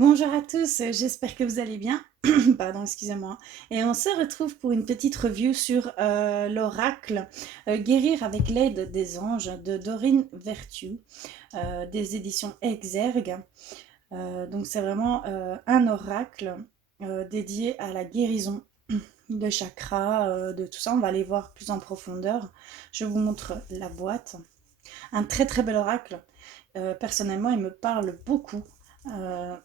Bonjour à tous, j'espère que vous allez bien. Pardon, excusez-moi. Et on se retrouve pour une petite review sur l'oracle Guérir avec l'aide des anges de Dorine Vertue, des éditions Exergue. Donc c'est vraiment un oracle dédié à la guérison de chakras, de tout ça. On va aller voir plus en profondeur. Je vous montre la boîte. Un très très bel oracle. Personnellement, il me parle beaucoup. Euh,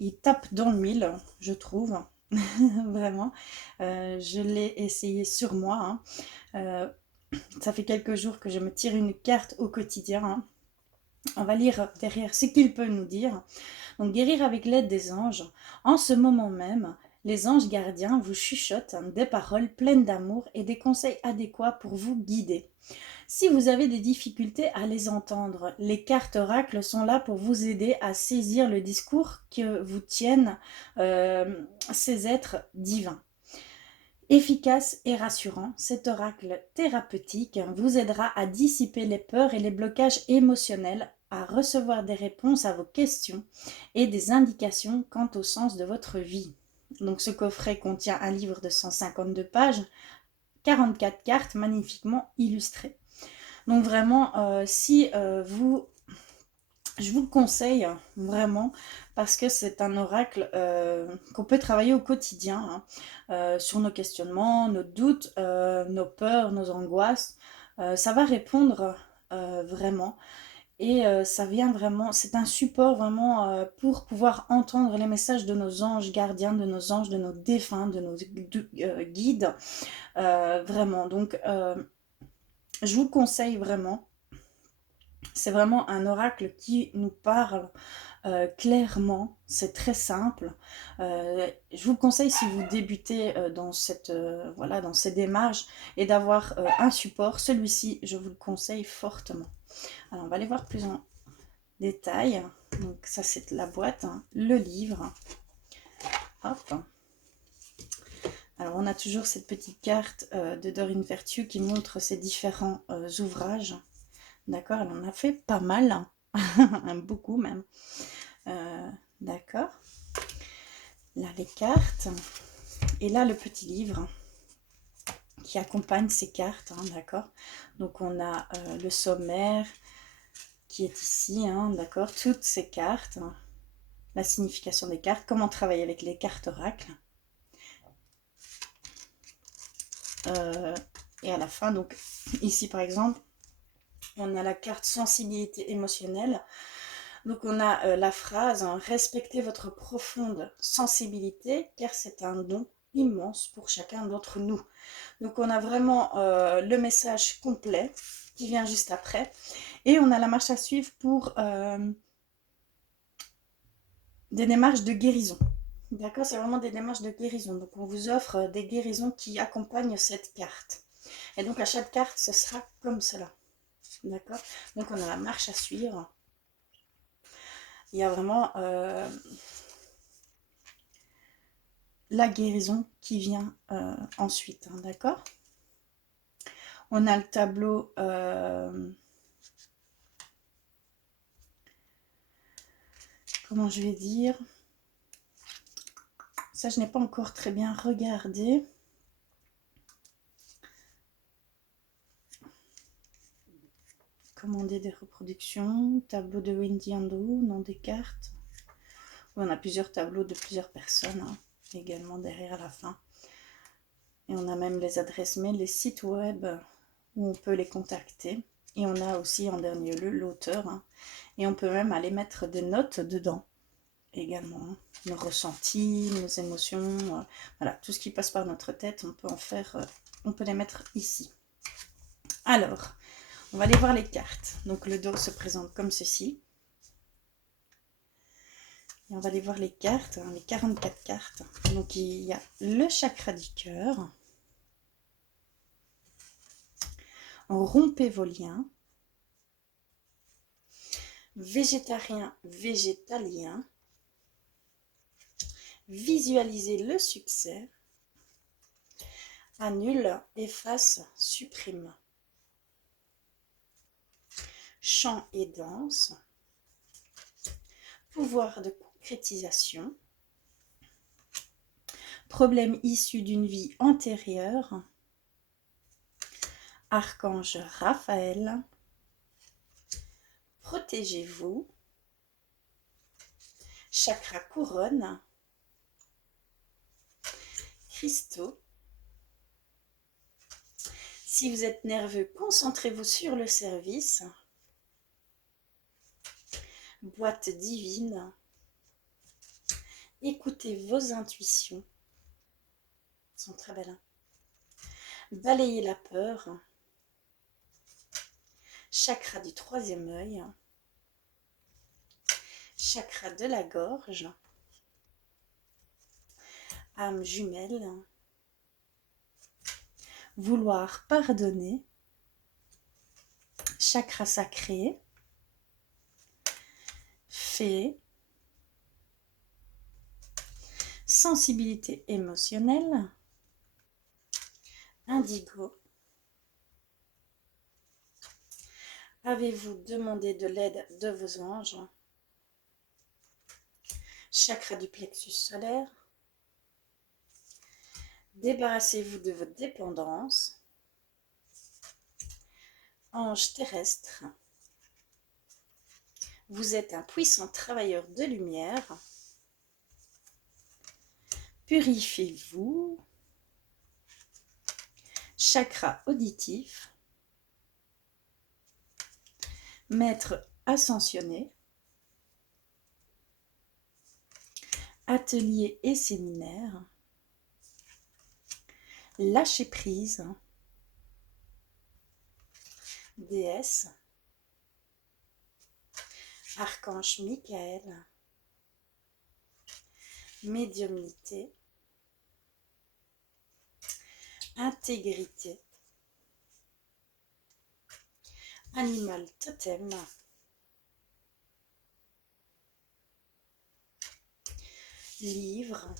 il tape dans le mille, je trouve. Vraiment. Je l'ai essayé sur moi. Hein. Ça fait quelques jours que je me tire une carte au quotidien. Hein. On va lire derrière ce qu'il peut nous dire. Donc, guérir avec l'aide des anges. En ce moment même, les anges gardiens vous chuchotent des paroles pleines d'amour et des conseils adéquats pour vous guider. Si vous avez des difficultés à les entendre, les cartes oracles sont là pour vous aider à saisir le discours que vous tiennent ces êtres divins. Efficace et rassurant, cet oracle thérapeutique vous aidera à dissiper les peurs et les blocages émotionnels, à recevoir des réponses à vos questions et des indications quant au sens de votre vie. Donc ce coffret contient un livre de 152 pages, 44 cartes magnifiquement illustrées. Donc vraiment, si je vous le conseille vraiment parce que c'est un oracle qu'on peut travailler au quotidien hein, sur nos questionnements, nos doutes, nos peurs, nos angoisses. Ça va répondre vraiment et ça vient vraiment, c'est un support vraiment pour pouvoir entendre les messages de nos anges gardiens, de nos anges, de nos défunts, de nos guides, vraiment. Donc, je vous conseille vraiment. C'est vraiment un oracle qui nous parle clairement, c'est très simple. Je vous conseille si vous débutez dans voilà, dans ces démarches et d'avoir un support, celui-ci, je vous le conseille fortement. Alors, on va aller voir plus en détail. Donc, ça, c'est la boîte, hein, le livre. Hop. Alors, on a toujours cette petite carte de Dorine Vertue qui montre ses différents ouvrages. D'accord, elle en a fait pas mal, hein. Beaucoup même. D'accord. Là, les cartes. Et là, le petit livre qui accompagne ces cartes. Hein, d'accord. Donc, on a le sommaire qui est ici. Hein, d'accord. Toutes ces cartes. Hein, la signification des cartes. Comment travailler avec les cartes oracles. Et à la fin, donc, ici, par exemple, on a la carte sensibilité émotionnelle. Donc on a la phrase hein, respectez votre profonde sensibilité car c'est un don immense pour chacun d'entre nous. Donc on a vraiment le message complet qui vient juste après et on a la marche à suivre pour des démarches de guérison. D'accord, c'est vraiment des démarches de guérison. Donc on vous offre des guérisons qui accompagnent cette carte. Et donc à chaque carte, ce sera comme cela. D'accord. Donc on a la marche à suivre. Il y a vraiment la guérison qui vient ensuite, hein, d'accord. On a le tableau comment je vais dire, ça je n'ai pas encore très bien regardé. Commander des reproductions, tableau de Wendy Ando, nom des cartes. On a plusieurs tableaux de plusieurs personnes hein, également derrière à la fin. Et on a même les adresses mail, les sites web où on peut les contacter. Et on a aussi en dernier lieu l'auteur. Hein, et on peut même aller mettre des notes dedans également. Hein, nos ressentis, nos émotions, voilà, tout ce qui passe par notre tête, on peut en faire, on peut les mettre ici. Alors, on va aller voir les cartes. Donc le dos se présente comme ceci. Et on va aller voir les cartes, hein, les 44 cartes. Donc il y a le chakra du cœur. Rompez vos liens. Végétarien, végétalien. Visualisez le succès. Annule, efface, supprime. Chant et danse. Pouvoir de couple. concrétisation, problème issu d'une vie antérieure, archange Raphaël, protégez-vous, chakra couronne, cristaux. Si vous êtes nerveux, concentrez-vous sur le service. Boîte divine. Écoutez vos intuitions. Elles sont très belles. Balayez la peur. Chakra du troisième œil. Chakra de la gorge. Âme jumelle. Vouloir pardonner. Chakra sacré. Fée. Sensibilité émotionnelle. Indigo. Avez-vous demandé de l'aide de vos anges? Chakra du plexus solaire. Débarrassez-vous de votre dépendance. Ange terrestre. Vous êtes un puissant travailleur de lumière. Purifiez-vous. Chakra auditif. Maître ascensionné. Atelier et séminaire. Lâcher prise. Déesse. Archange Michael. Médiumnité. Intégrité. Animal totem. Livre.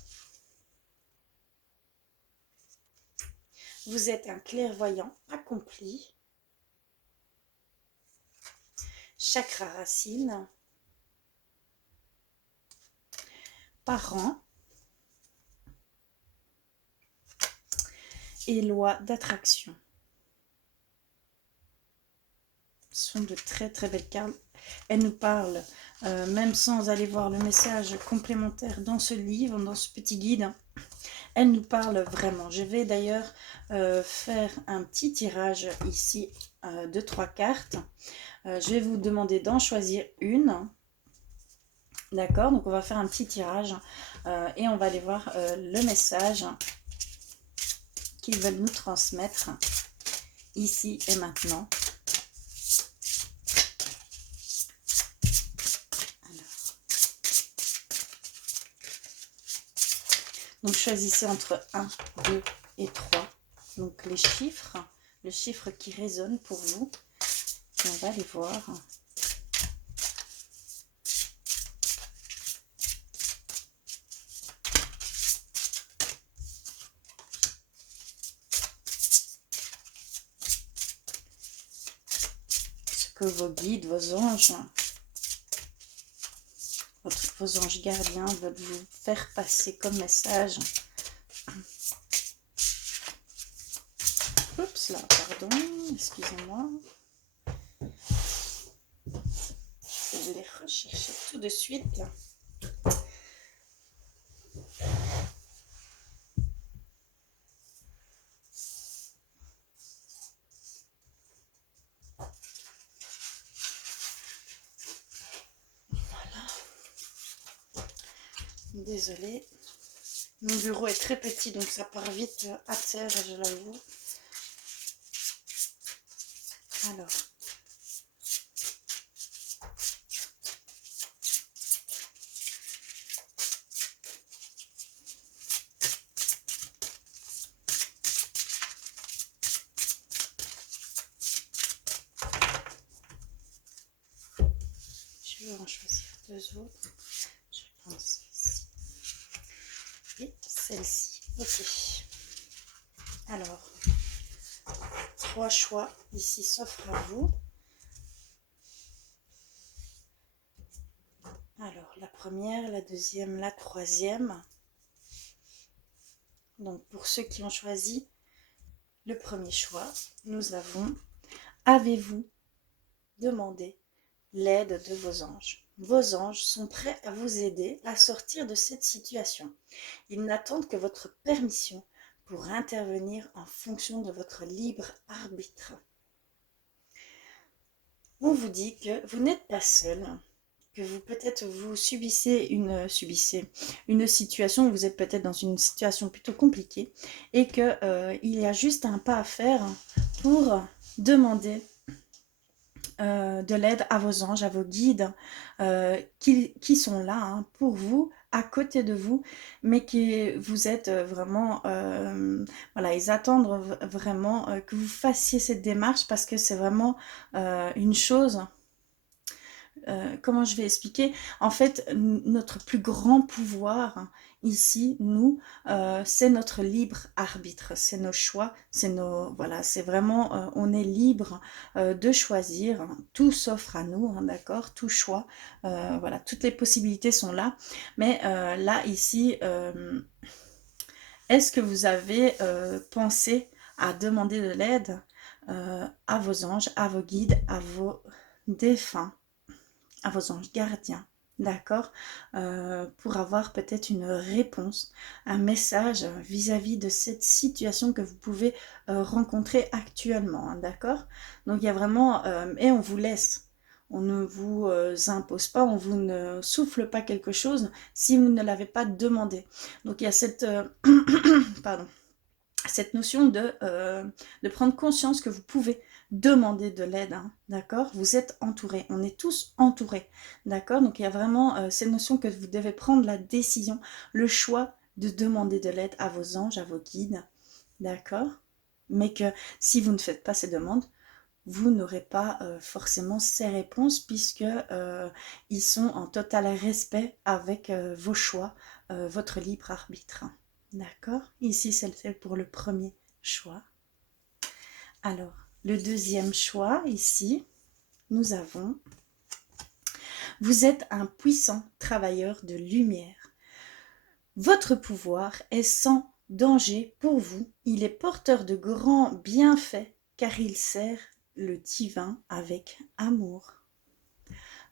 Vous êtes un clairvoyant accompli. Chakra racine. Parents. Et loi d'attraction. Ce sont de très très belles cartes. Elles nous parlent, même sans aller voir le message complémentaire dans ce livre, dans ce petit guide, elles nous parlent vraiment. Je vais d'ailleurs faire un petit tirage ici de 3 cartes. Je vais vous demander d'en choisir une. D'accord, donc on va faire un petit tirage et on va aller voir le message qu'ils veulent nous transmettre ici et maintenant. Donc choisissez entre 1, 2 et 3. Donc les chiffres, le chiffre qui résonne pour vous. Et on va aller voir. Ce que vos guides, vos anges, vos anges gardiens veulent vous faire passer comme message. Oups là, pardon, excusez-moi. Je vais les rechercher tout de suite. Voilà. Désolée. Mon bureau est très petit, donc ça part vite à terre, je l'avoue. Alors. Je vais en choisir 2 autres. Je vais prendre celle-ci et celle-ci. Ok. Alors, 3 choix ici s'offrent à vous. Alors, la première, la deuxième, la troisième. Donc pour ceux qui ont choisi le premier choix, nous avons: avez-vous demandé l'aide de vos anges? Vos anges sont prêts à vous aider à sortir de cette situation. Ils n'attendent que votre permission pour intervenir en fonction de votre libre arbitre. On vous dit que vous n'êtes pas seul, que vous peut-être vous subissez une situation, vous êtes peut-être dans une situation plutôt compliquée et que il y a juste un pas à faire pour demander de l'aide à vos anges, à vos guides qui sont là hein, pour vous, à côté de vous, mais que vous êtes vraiment, voilà, ils attendent vraiment que vous fassiez cette démarche parce que c'est vraiment une chose. Comment je vais expliquer? En fait, notre plus grand pouvoir hein, ici, nous, c'est notre libre arbitre, c'est nos choix, c'est nos, voilà, c'est vraiment, on est libre de choisir, hein. Tout s'offre à nous, hein, d'accord? Tout choix, voilà, toutes les possibilités sont là. Mais là, ici, est-ce que vous avez pensé à demander de l'aide à vos anges, à vos guides, à vos défunts, à vos anges gardiens, d'accord, pour avoir peut-être une réponse, un message vis-à-vis de cette situation que vous pouvez rencontrer actuellement, hein, d'accord? Donc il y a vraiment, et on vous laisse, on ne vous impose pas, on vous ne souffle pas quelque chose si vous ne l'avez pas demandé. Donc il y a cette, pardon, cette notion de prendre conscience que vous pouvez demander de l'aide, hein, d'accord? Vous êtes entourés, on est tous entourés, d'accord? Donc il y a vraiment cette notion que vous devez prendre la décision, le choix de demander de l'aide à vos anges, à vos guides, d'accord? Mais que si vous ne faites pas ces demandes, vous n'aurez pas forcément ces réponses puisque ils sont en total respect avec vos choix, votre libre arbitre. D'accord? Ici, c'est pour le premier choix. Alors, le deuxième choix, ici, nous avons: vous êtes un puissant travailleur de lumière. Votre pouvoir est sans danger pour vous. Il est porteur de grands bienfaits car il sert le divin avec amour.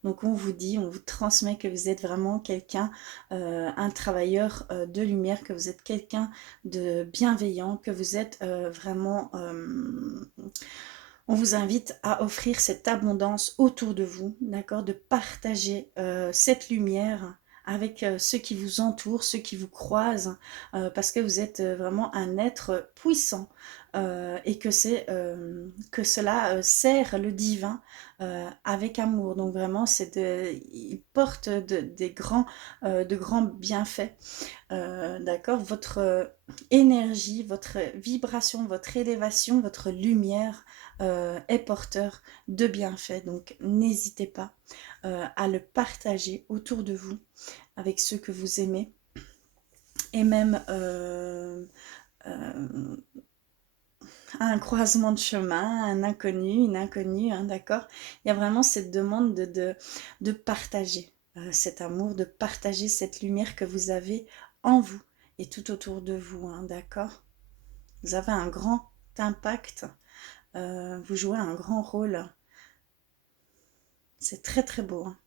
Donc on vous dit, on vous transmet que vous êtes vraiment quelqu'un, un travailleur de lumière, que vous êtes quelqu'un de bienveillant, que vous êtes vraiment... on vous invite à offrir cette abondance autour de vous, d'accord, de partager cette lumière avec ceux qui vous entourent, ceux qui vous croisent, parce que vous êtes vraiment un être puissant et que que cela sert le divin avec amour. Donc vraiment, il porte de grands bienfaits. D'accord, votre énergie, votre vibration, votre élévation, votre lumière est porteur de bienfaits. Donc n'hésitez pas à le partager autour de vous avec ceux que vous aimez et même à un croisement de chemin, un inconnu, une inconnue, hein, d'accord? Il y a vraiment cette demande de partager cet amour, de partager cette lumière que vous avez en vous et tout autour de vous, hein, d'accord? Vous avez un grand impact, vous jouez un grand rôle. C'est très très beau, hein.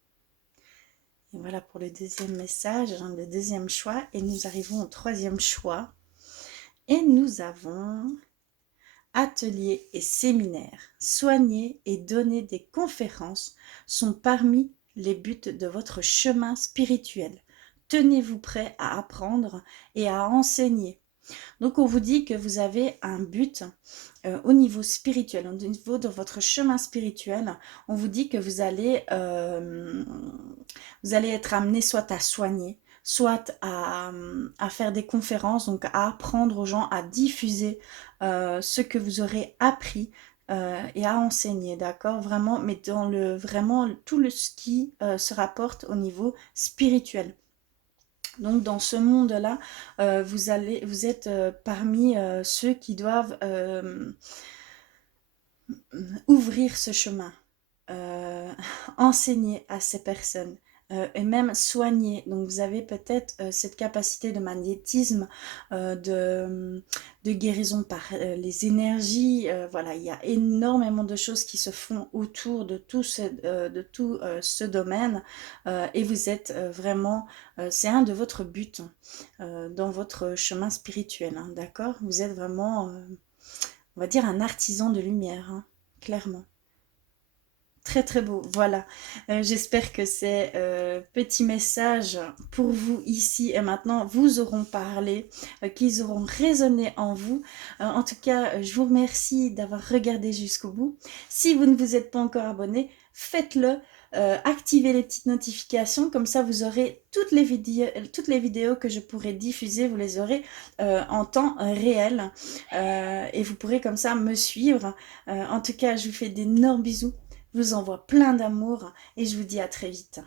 Et voilà pour le deuxième message, hein, le deuxième choix. Et nous arrivons au troisième choix. Et nous avons: ateliers et séminaires, soigner et donner des conférences sont parmi les buts de votre chemin spirituel. Tenez-vous prêt à apprendre et à enseigner. Donc on vous dit que vous avez un but au niveau spirituel, au niveau de votre chemin spirituel. On vous dit que vous allez être amené soit à soigner, soit à faire des conférences, donc à apprendre aux gens, à diffuser ce que vous aurez appris et à enseigner, d'accord? Vraiment, mais dans vraiment tout ce qui se rapporte au niveau spirituel. Donc dans ce monde-là, vous êtes parmi ceux qui doivent ouvrir ce chemin, enseigner à ces personnes, et même soigner. Donc vous avez peut-être cette capacité de magnétisme, de guérison par les énergies. Voilà, il y a énormément de choses qui se font autour de tout ce domaine et vous êtes vraiment, c'est un de votre but dans votre chemin spirituel, hein, d'accord? Vous êtes vraiment, on va dire, un artisan de lumière, hein, clairement. Très très beau, voilà. J'espère que ces petits messages pour vous ici et maintenant vous auront parlé, qu'ils auront résonné en vous. En tout cas, je vous remercie d'avoir regardé jusqu'au bout. Si vous ne vous êtes pas encore abonné, faites-le. Activez les petites notifications, comme ça vous aurez toutes les vidéos que je pourrai diffuser, vous les aurez en temps réel et vous pourrez comme ça me suivre. En tout cas, je vous fais d'énormes bisous. Je vous envoie plein d'amour et je vous dis à très vite.